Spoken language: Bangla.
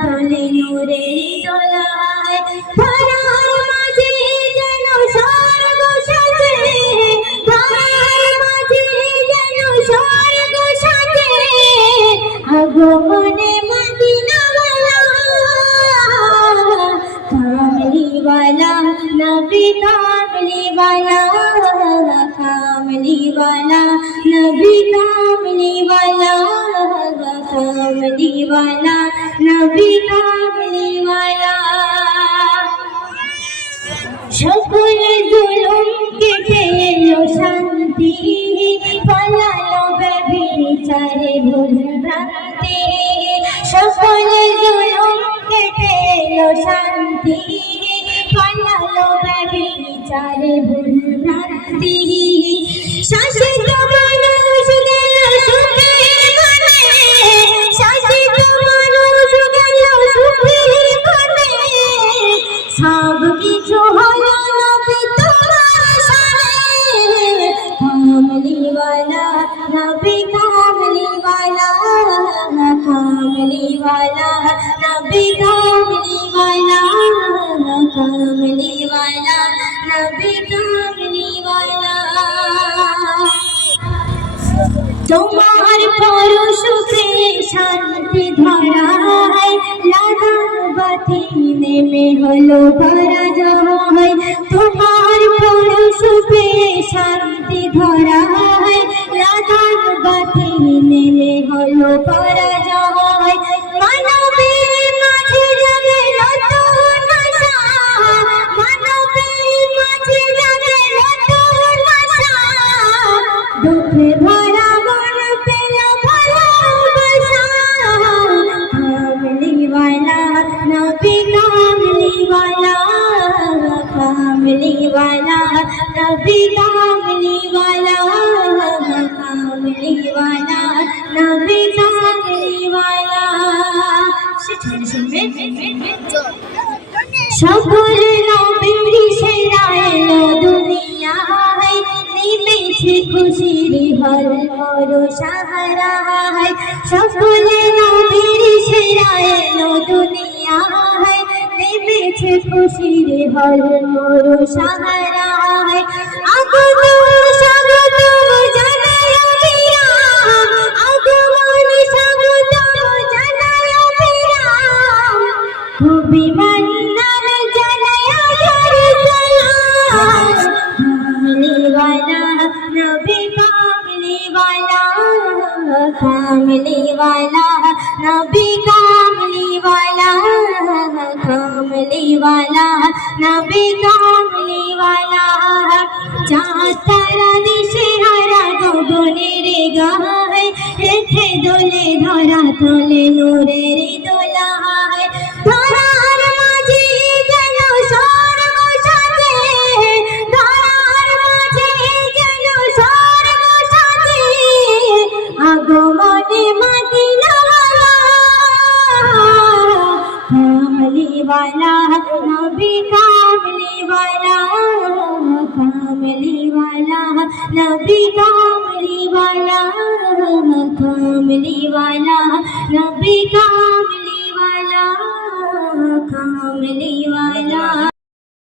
তোলে নূরের দোলায় ধরার মাঝে যেন স্বর্গ সাজে ধরার মাঝে যেন স্বর্গ সাজে আগমনে মদিনাওয়ালা কামলিওয়ালা নবী কামলিওয়ালা কামলিওয়ালা নবী কামলিওয়ালা কামলিওয়ালা নবী কামলিওয়ালা সকল জুলুম কেটে এলো শান্তি পালালো ব্যভিচারে ভুল ভ্রান্তি সকল জুলুম কেটে এলো শান্তি পালালো ব্যভিচারে ভুল ভ্রান্তি শাসিত মানুষ গেল সুখে বনে শাসিত মানুষ গেল সুখে বনে সব কিছু হলো নবী তোমার শানে কামলিওয়ালা নবী কামলিওয়ালা কামলিওয়ালা নবী কামলিওয়ালা কামলিওয়ালা নবী কামলিওয়ালা তোমার পরশুতে শান্তি ধরায় লাগা বাতি নেমে হলো পরাজয় তোমার পরশুতে শান্তি ধরায় লাগা বাতি নেমে হলো পরাজয় মানবের মাঝে জাগে নতুন আশা মানবের মাঝে জাগে নতুন আশা দুঃখে ভরা মন পেল ভালোবাসা কামলিওয়ালা নবী কামলিওয়ালা কামলিওয়ালা নবী কামলিওয়ালা কামলিওয়ালা নবী কামলিওয়ালা সকল নবীর সেরা এলো দুনিয়ায় নিমেছে খুশির হল মোর সাহারায় সকল নবীর সেরা এলো দুনিয়ায় নিমেছে খুশির হল মোর সাহারায় আগমন স্বাগতম জানাই বিরাম আগমন স্বাগতম জানাই বিরাম খুবই মন্দার জানাই সালাম কামলিওয়ালা নবী কামলিওয়ালা কামলিওয়ালা নবী কামলিওয়ালা কামলিওয়ালা নবী কামলিওয়ালা চাঁদ তারা দিশে হারা গগনের গায় রেখে দোলে ধরা তোলে নূরের দোলায় ধরার মাঝে যেন স্বর্গ সাজে ধরার মাঝে যেন স্বর্গ সাজে আগমনে মদিনাওয়ালা কামলিওয়ালা নবী কামলিওয়ালা কামলিওয়ালা নবী কামলিওয়ালা কামলিওয়ালা নবী কামলিওয়ালা কামলিওয়ালা